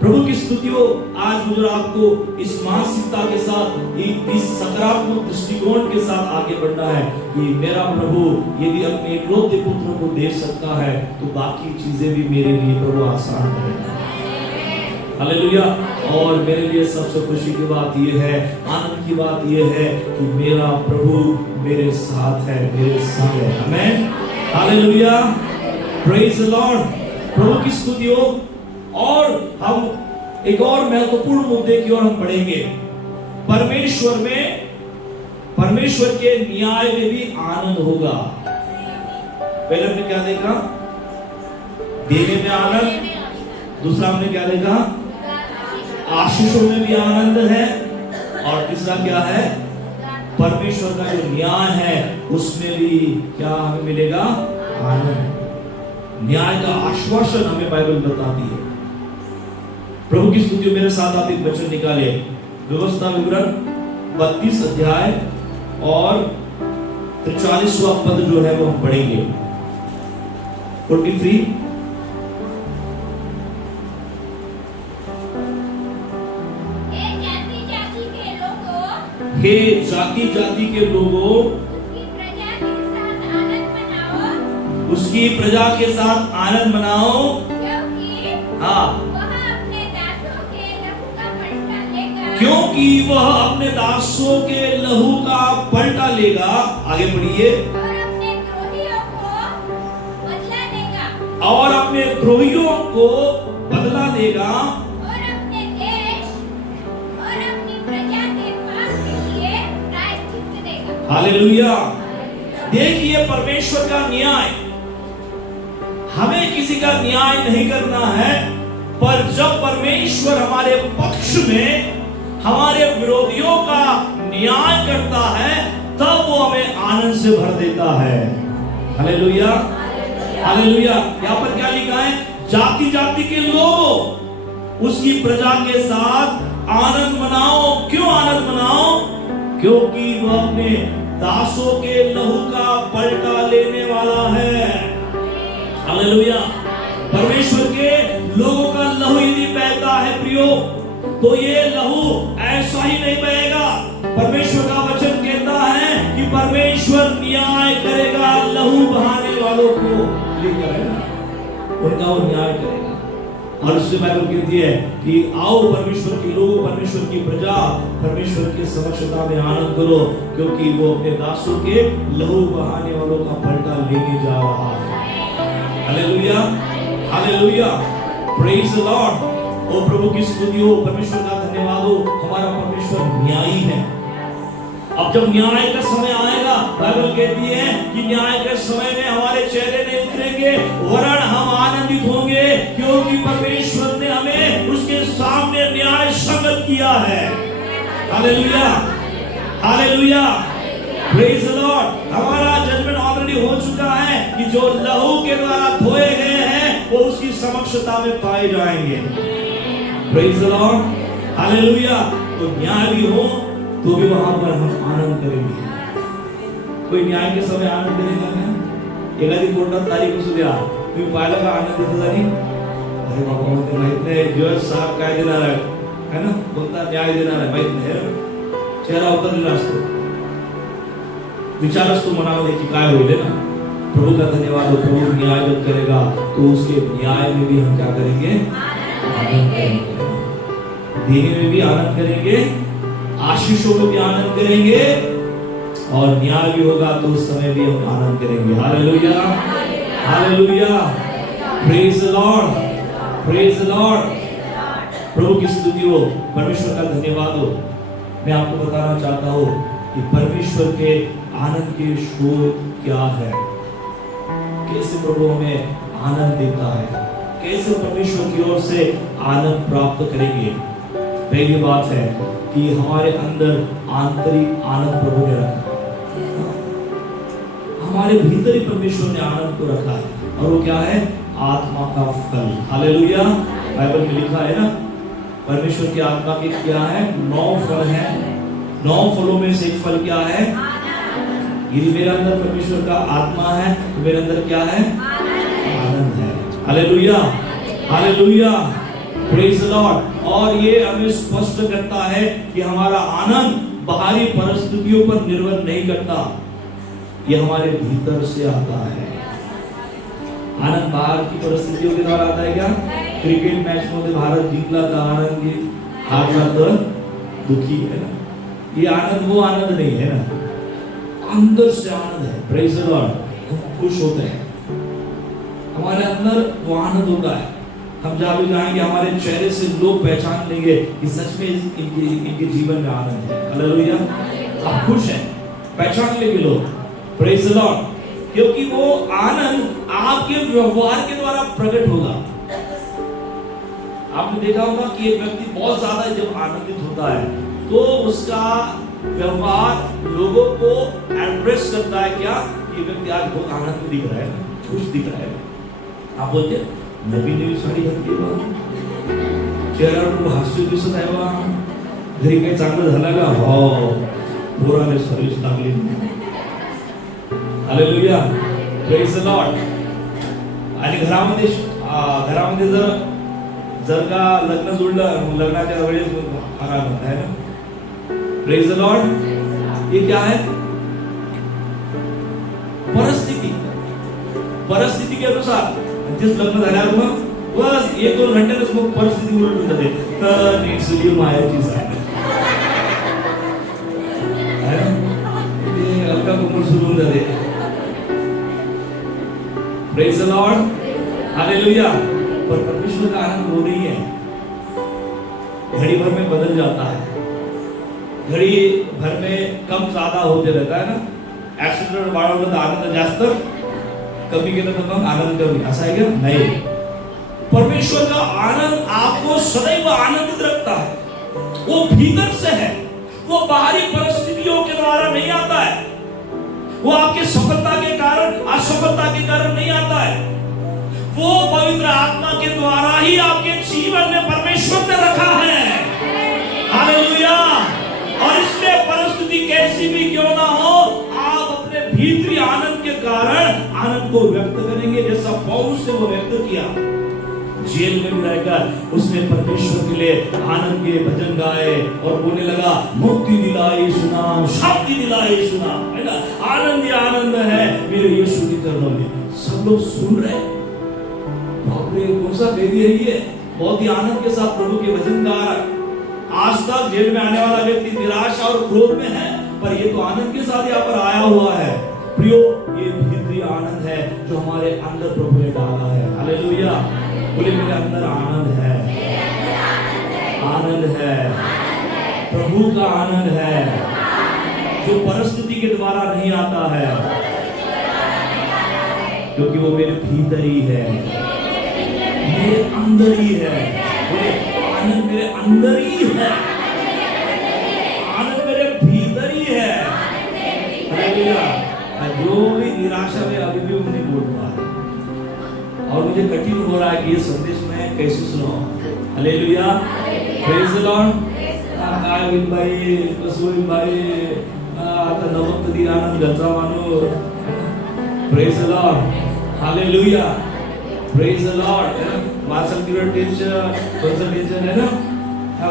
प्रभु की स्तुति हो. आज मुझे आपको इस मानसिकता के साथ, इस सकारात्मक दृष्टिकोण के साथ आगे बढ़ना है कि मेरा प्रभु यदि अपने एकलौते पुत्र को दे सकता है तो बाकी चीजें भी मेरे लिए प्रभु आसान करेगा. हालेलुया. और मेरे लिए सबसे खुशी की बात यह है, आनंद की बात यह है कि मेरा प्रभु मेरे साथ है, मेरे संग है. Amen. Hallelujah, praise the lord. प्रभु की स्तुति हो. और हम एक और महत्वपूर्ण मुद्दे की ओर हम बढ़ेंगे. परमेश्वर के न्याय में भी आनंद होगा. पहले हमने क्या देखा? देने में आनंद. दूसरा हमने क्या देखा? आशीषों में भी आनंद है. और तीसरा क्या है? परमेश्वर का जो न्याय है उसमें भी क्या हमें मिलेगा? आनंद. न्याय का आश्वासन हमें बाइबल बताती है. प्रभु की स्तुति. मेरे साथ आप एक वचन निकाले. व्यवस्था विवरण 32 अध्याय और 43वां पद जो है वो हम पढ़ेंगे. 43. हे जाति जाति के लोगों, उसकी प्रजा के साथ आनंद मनाओ, हाँ, क्योंकि वह अपने दासों के लहू का पलटा लेगा। आगे बढ़िए। और अपने द्रोहियों को बदला देगा और अपने देश और अपनी प्रजा के पाप के लिए प्रायश्चित देगा। हालेलुया। देखिए परमेश्वर का न्याय, हमें किसी का न्याय नहीं करना है, पर जब परमेश्वर हमारे पक्ष में हमारे विरोधियों का न्याय करता है तब वो हमें आनंद से भर देता है। Hallelujah, hallelujah. यहाँ पर क्या लिखा है? जाति जाति के लोगों उसकी प्रजा के साथ आनंद मनाओ। क्यों आनंद मनाओ? क्योंकि वह अपने दासों के लहू का पलटा लेने वाला है। हालेलुया। परमेश्वर के लोगों का लहू यदि बहता है प्रियो, तो ये लहू ऐसा ही नहीं बहेगा। परमेश्वर का वचन कहता है कि परमेश्वर न्याय करेगा, लहू बहाने वालों को लेकर उनका वो न्याय करेगा। और उससे बाइबल कहती है कि आओ परमेश्वर के लोग, परमेश्वर की प्रजा, परमेश्वर के समक्षता में आनंद करो, क्योंकि वो अपने दासों के लहू बहाने वालों का पलटा लेने जा रहा है। Hallelujah, hallelujah, praise the lord. ओ प्रभु की स्तुति हो, परमेश्वर का धन्यवाद हो। हमारा परमेश्वर न्यायी है। अब जब न्याय का समय आएगा, बाइबल कहती है कि न्याय के समय में हमारे चेहरे नहीं उतरेंगे, वरन हम आनंदित होंगे, क्योंकि परमेश्वर ने हमें उसके सामने न्याय संगत किया है। Hallelujah, hallelujah, praise the Lord. हमारा जजमेंट ऑलरेडी हो चुका है कि जो लहू के द्वारा धोए गए हैं वो उसकी समक्षता में पाए जाएंगे। Praise the lord, hallelujah. तो न्याय भी हो तो भी वहां पर हम आनंद करेंगे। कोई न्याय के समय आनंद करेगा क्या? एखादी कोर्टात तारीख असू द्या, तुम्ही पाहिलं का आनंद येतो झाली? अरे बाबा, मला माहित नाही जज साहेब काय देणार आहे, है ना, कोणता न्याय देणार आहे माहित नाही। चेहरा उतरलेला असतो, विचार असतो मनामध्ये की काय होईल ना। प्रभु का धन्यवाद हो, प्रभु न्याय जब करेगा तो उसके न्याय में भी हम क्या करेंगे? आनंद करेंगे। देने में भी आनंद करेंगे, आशीषों में भी आनंद करेंगे, और न्याय भी होगा तो उस समय भी हम आनंद करेंगे। Hallelujah, hallelujah, praise the lord, praise the lord. प्रभु की स्तुति हो, परमेश्वर का धन्यवाद हो। मैं आपको बताना चाहता हूँ कि परमेश्वर के आनंद के स्रोत क्या है, कैसे प्रभु हमें आनंद देता है, कैसे परमेश्वर की ओर से आनंद प्राप्त करेंगे। पहली बात है कि हमारे अंदर आंतरिक आनंद प्रभु ने रखा है। हमारे भीतर ही परमेश्वर ने आनंद को रखा है, और वो क्या है? आत्मा का फल। हालेलुया। बाइबल में लिखा है ना, परमेश्वर की आत्मा के क्या है? 9 फल है। 9 फलों में से एक फल क्या है? यदि मेरे अंदर परमेश्वर का आत्मा है तो मेरे अंदर क्या है? आनंद है। Hallelujah, hallelujah, praise the Lord. और ये हमें स्पष्ट करता है कि हमारा आनंद बाहरी परिस्थितियों पर निर्भर नहीं करता, ये हमारे भीतर से आता है। आनंद बाहर की परिस्थितियों के द्वारा आता है क्या? क्रिकेट मैच मध्ये भारत जिंकला तर आनंदी, हारला तर दुखी है ना। ये आनंद वो आनंद नहीं है ना, अंदर से आनंद है। Praise the Lord. हम खुश होते हैं, हमारे अंदर वो आनंद होता है। हम जहाँ भी जाएंगे हमारे चेहरे से लोग पहचान लेंगे कि सच में इनके जीवन में आनंद है। हालेलुया। आप खुश हैं, पहचान लेंगे लोग। Praise the Lord. क्योंकि वो आनंद आपके व्यवहार के द्वारा प्रकट होगा। आपने देखा होगा कि एक व्यक्ति बहुत ज्यादा जब आनंदित होता है तो उसका व्यवहार लोगों को एड्रेस करता है क्या? ये व्यक्ति आज बहुत आनंदित दिख रहा है, खुश दिख रहा है। आप बोलते हैं नवी नवी साडी घातली बा, चेहऱ्यावर हास्य दिसत आहे बा, घरी काही चांगलं झालं का? हो, पोराने सर्विस लागली। Hallelujah, praise the Lord. आणि घरामध्ये जर का लग्न जुळलं, लग्नाच्या वेळेस आराम होता है ना। Praise the Lord. ये क्या है? परिस्थिति। परिस्थिती के अनुसार तेच लग्न झाल्यावर मग बस 1-2 घंट्यातच मग परिस्थिती उलट होऊन जाते. तर नीट सुली मायाचीच आहे. ते अलका कुंभल सुरू होऊन जाते. Praise the lord, hallelujah. पर परमेश्वर का आनंद वो नहीं है. घड़ी भर में बदल जाता है. घड़ी भर में कम ज्यादा होते रहता है ना. ऍक्सिडेंट वाढवलं तर आनंद जास्त, कमी केलं तर मग आनंद कमी. असं आहे का? नाही. परमेश्वर का आनंद आपको सदैव आनंदित रखता है. वो भीतर से है, वो बाहरी परिस्थितियों के द्वारा नहीं आता है. वो आपके सफलता के कारण, असफलता के कारण नहीं आता है. वो पवित्र आत्मा के द्वारा ही आपके जीवन में परमेश्वर ने रखा है. हालेलुया. और इसलिए परिस्थिति कैसी भी क्यों ना हो, आप अपने भीतरी आनंद के कारण आनंद को व्यक्त करेंगे. जैसा पौलुस ने वो व्यक्त किया. जेल में भी रहकर उसने परमेश्वर के लिए आनंद के भजन गाए और बोलने लगा, मुक्ति दिलाई सुना, शांति दिलाई सुना, है ना. आनंद ही आनंद है मेरे यीशु के चरणों में. सब लोग सुन रहे. बाप रे, कौन सा बेदी है ये, बहुत ही आनंद के साथ प्रभु के भजन गा रहा है. आज तक जेल में आने वाला व्यक्ति निराशा और क्रोध में है, पर ये तो आनंद के साथ यहाँ पर आया हुआ है. प्रियो, ये भीतरी आनंद है जो हमारे अंदर प्रभु ने डाला है. हालेलुया. बोले, मेरे अंदर आनंद है. आनंद है, प्रभु का आनंद है जो परिस्थिति के द्वारा नहीं आता है, क्योंकि वो मेरे भीतर ही है, मेरे अंदर ही है. बोले, आनंद मेरे अंदर ही है, आनंद मेरे भीतर ही है. हालेलुया. जो भी निराशा में अभी भी नहीं बोल रहा है और मुझे कठिन हो रहा है कि ये संदेश मैं कैसे सुनाऊं. हालेलुया. Praise the Lord. काय होईल बाई, कसं होईल बाई, आता नवं कधी आनंद घरचा माणूस. Praise the lord. Hallelujah. Praise the Lord. माणसाला किती टेन्शन आहे ना.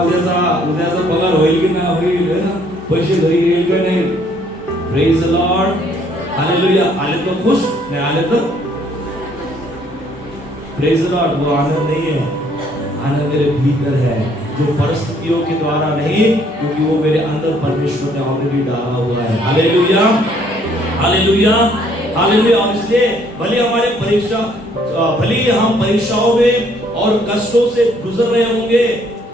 उद्याचा पगार होईल की नाही होईल, है ना, पैसे घरी येईल की नाही. Praise the lord. हालेलुया. आले तो खुश, नहीं आले तो प्रेज द लॉर्ड. वो आनंद नहीं है, आनंद मेरे भीतर है जो परिस्थितियों के द्वारा नहीं, क्योंकि वो मेरे अंदर परमेश्वर ने ऑलरेडी डाला हुआ है. हालेलुया. हालेलुया. हालेलुया. और इसलिए भले हमारे भले हम परीक्षाओं में और कष्टों से गुजर रहे होंगे,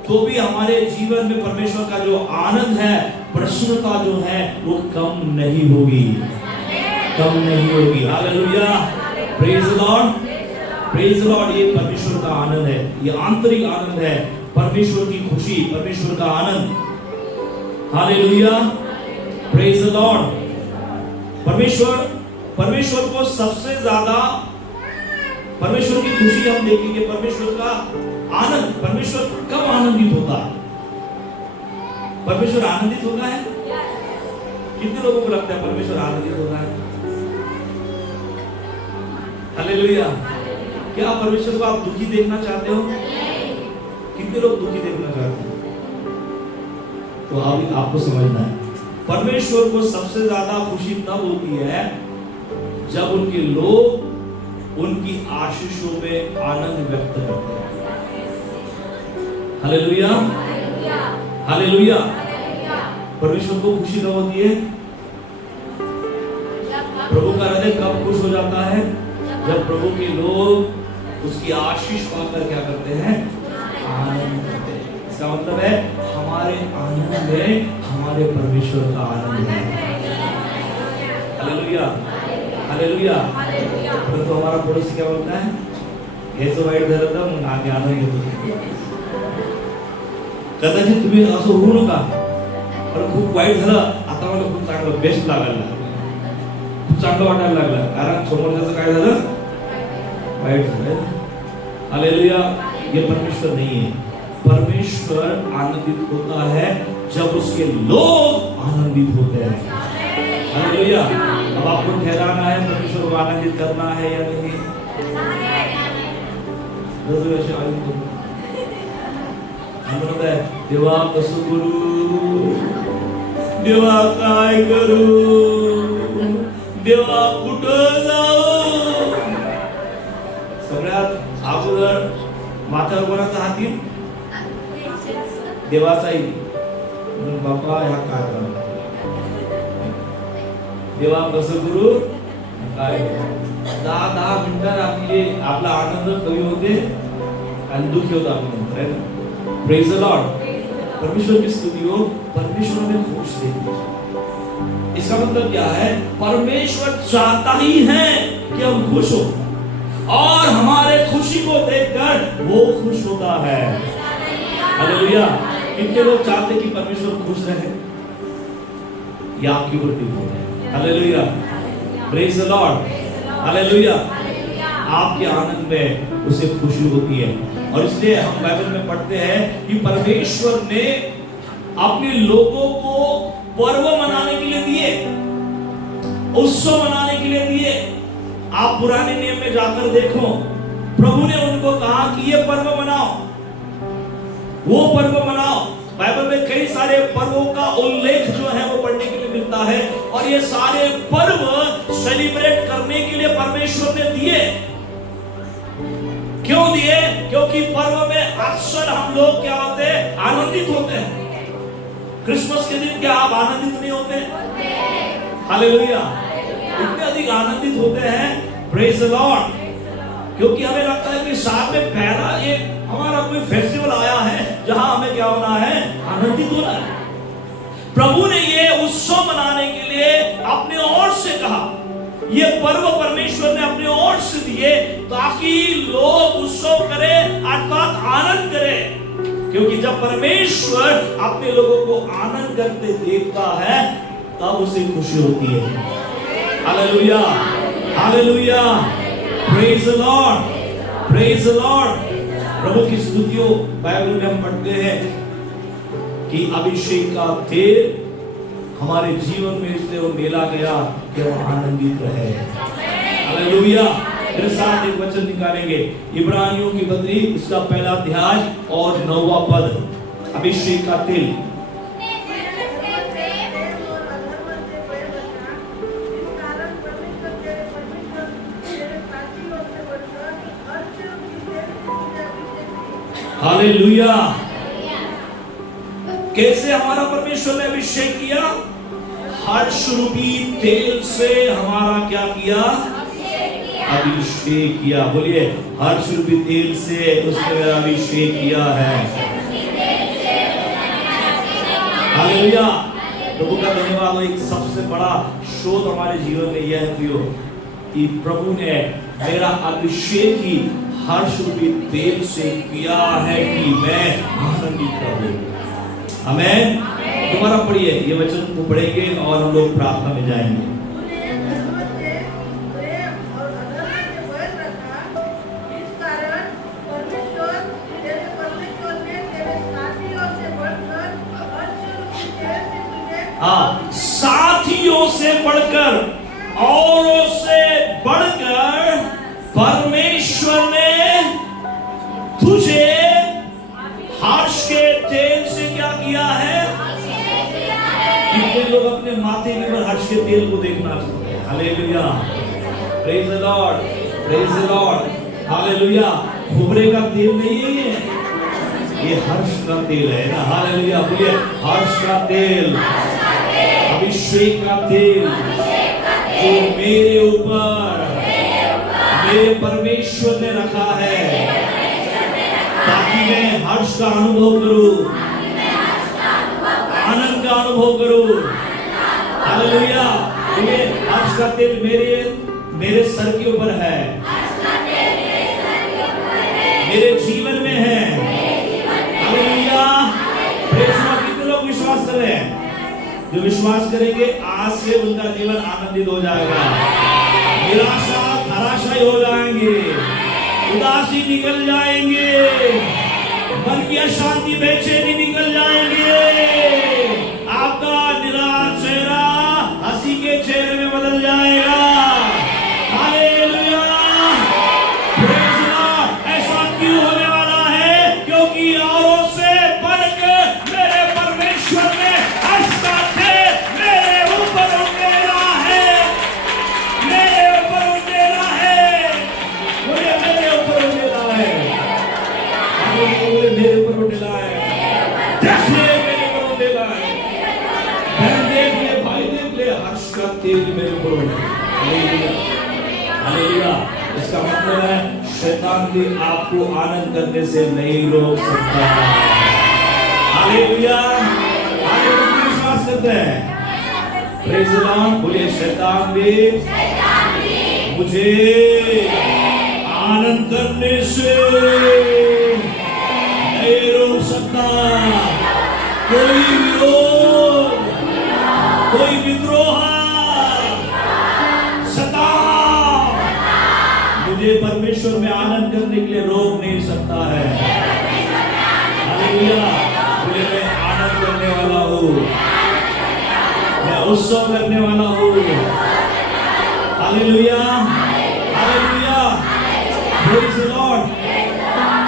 तो भी हमारे जीवन में परमेश्वर का जो आनंद है, प्रसन्नता जो है, वो कम नहीं होगी, कम नहीं होगी. Hallelujah. Praise the lord. Praise the Lord. ये परमेश्वर का आनंद है, ये आंतरिक आनंद है, परमेश्वर की खुशी, परमेश्वर का आनंद. हालेलुया. Praise the Lord. परमेश्वर को सबसे ज्यादा, परमेश्वर की खुशी हम देखेंगे, परमेश्वर का आनंद. परमेश्वर कब आनंदित होता है? परमेश्वर आनंदित होता है? कितने लोगों को लगता है परमेश्वर आनंदित होता है? हालेलुया. क्या परमेश्वर को आप दुखी देखना चाहते हो? कितने लोग दुखी देखना चाहते हैं? तो अभी आपको समझना है, परमेश्वर को सबसे ज्यादा खुशी तब होती है जब उनके लोग उनकी आशीषों में आनंद व्यक्त करते हैं. हालेलुया. हालेलुया. परमेश्वर को खुशी कब होती है? प्रभु का हृदय कब खुश हो जाता है? जब प्रभु के लोग उसकी आशीष पाकर क्या करते हैं? आनंद करते हैं. इसका मतलब है हमारे आनंद में हमारे परमेश्वर का आनंद है. हालेलुया. हालेलुया. तो हमारा पड़ोसी क्या बोलता है? घ्यायचं वाईट झालं तर मग आम्ही आनंद घेतो. कदाचित तुम्ही असं होऊ नका, पण खूप वाईट झालं, आता मला खूप चांगलं बेस्ट लागायला लागलं, खूप चांगलं वाटायला लागलं, कारण समोरच्याचं काय झालं? वाईट झालं. हालेलुया. ये परमेश्वर नहीं है. परमेश्वर आनंदित होता है जब उसके लोग आनंदित होते हैं. हालेलुया. अब आपको ठहराना है, परमेश्वर को आनंदित करना है या नहीं? म्हणत आहे, देवा कसं करू, देवा काय करू, देवा कुठं जाऊ, अगोदर माथ्यावर कोणाचा हात येईल? देवाचा येईल. बाप्पा ह्या काय करणार, देवा कसं करू काय. 10 मिनिटात आपला आनंद कमी होते आणि दुःख होता आपण. Praise the Lord. परमेश्वर की स्तुति हो. परमेश्वर में खुश देखिए. इसका मतलब क्या है? परमेश्वर चाहता ही है कि हम खुश हो और हमारे खुशी को देखकर वो खुश होता है. हालेलुया. कितने लोग चाहते कि परमेश्वर खुश रहे? या आपकी वृद्धि हो. Hallelujah. Praise the lord. Hallelujah. आपके आनंद में उसे खुशी होती है. और इसलिए हम बाइबल में पढ़ते हैं कि परमेश्वर ने अपने लोगों को पर्व मनाने के लिए दिए, उत्सव मनाने के लिए दिए. आप पुराने नियम में जाकर देखो, प्रभु ने उनको कहा कि ये पर्व मनाओ, वो पर्व मनाओ. बाइबल में कई सारे पर्वों का उल्लेख जो है वो पढ़ने के लिए मिलता है. और ये सारे पर्व सेलिब्रेट करने के लिए परमेश्वर ने दिए. क्यों दिए? क्योंकि पर्व में अक्सर हम लोग क्या होते हैं? आनंदित होते हैं. क्रिसमस के दिन क्या आप आनंदित नहीं होते? हालेलुया. इतने अधिक आनंदित होते हैं. Praise the Lord. क्योंकि हमें लगता है कि साल में पहला एक हमारा कोई फेस्टिवल आया है जहां हमें क्या होना है? आनंदित होना है. प्रभु ने ये उत्सव मनाने के लिए अपने ओर से कहा. ये पर्व परमेश्वर ने अपने ओर से दिए ताकि लोग उत्सव करें अर्थात आनंद करें. क्योंकि जब परमेश्वर अपने लोगों को आनंद करते देखता है तब उसे खुशी होती है. Hallelujah. Hallelujah. Praise the lord. Praise the lord. प्रभु की स्तुतियों बाइबल में हम पढ़ते हैं कि अभिषेक का तेल हमारे जीवन में इसलिए वो मेला गया कि हम आनंदित रहे. हालेलुया. मेरे साथ एक वचन निकालेंगे. इब्रानियों की पत्री इसका 1 अध्याय और 9वां पद. अभिषेक का तेल. हालेलुया. कैसे हमारा परमेश्वर ने अभिषेक किया? हर्ष रूपी तेल से हमारा क्या किया? अभिषेक किया. बोलिए, हर्ष रूपी तेल से उसने अभिषेक किया है. हालेलुया. प्रभु का धन्यवाद. एक सबसे बड़ा शोध हमारे जीवन में यह है कि प्रभु ने मेरा अभिषेक ही हर्ष रूपी तेल से किया है कि मैं आनंदित रहूं. आमेन. दोबारा पढ़िए, ये वचन को पढ़ेंगे और हम लोग प्रार्थना में जाएंगे. हाँ, साथियों से बढ़कर, औरों से बढ़कर परमेश्वर ने तुझे हर्ष के तेल से क्या किया है? कितने लोग अपने माथे पर हर्ष के तेल को देखना चाहते हैं? Hallelujah. Praise the lord. Praise the lord. Hallelujah. खुबरे का तेल नहीं है ये हर्ष का तेल है ना. हालेलुया. बोलिए, हर्ष का तेल, अभिषेक का तेल जो मेरे ऊपर मेरे परमेश्वर ने रखा है ताकि मैं हर्ष का अनुभव करूं, आनंद का अनुभव करूं. हालेलुया. बोलिए, हर्ष का तेल मेरे सर के ऊपर है, मेरे जीवन में है. हालेलुया. कितने लोग विश्वास कर रहे हैं? जो विश्वास करेंगे आज से उनका जीवन आनंदित हो जाएगा. निराशा धराशायी हो जाएंगे, उदासी निकल जाएंगे, मन की अशांति बेचैनी निकल जाएंगे. आपका निराश चेहरा हंसी के चेहरे में बदल जाएगा. हालेलुया. Praise God. ऐसा क्यों होने वाला है? क्योंकि औरों से बढ़कर मेरे परमेश्वर ने हर्ष का तेल मेरे ऊपर उंडेला है. मेरे ऊपर उंडेला है. मेरे ऊपर उंडेला है. इसका मतलब है शैतान भी आपको आनंद करने से नहीं रोक सकता। हालेलुया, हालेलुया, विश्वास करते हैं। प्रेज़ द लॉर्ड, बोलिए शैतान भी मुझे आनंद करने से नहीं रोक सकता। कोई विरोध, कोई विद्रोह, सताव मुझे परमेश्वर में आनंद करने के लिए रोक नहीं सकता है। हालेलुया, मुझे मैं आनंद करने वाला हूँ, मैं उत्सव करने वाला हूँ। Hallelujah, hallelujah, praise the Lord.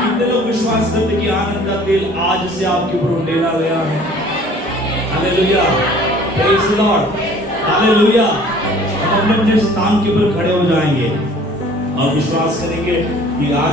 कितने लोग विश्वास करते कि आनंद का तेल आज से आपके ऊपर उंडेला गया है? Hallelujah, praise the lord, hallelujah. हम अपने स्थान के ऊपर खड़े हो जाएंगे और विश्वास करेंगे कि आज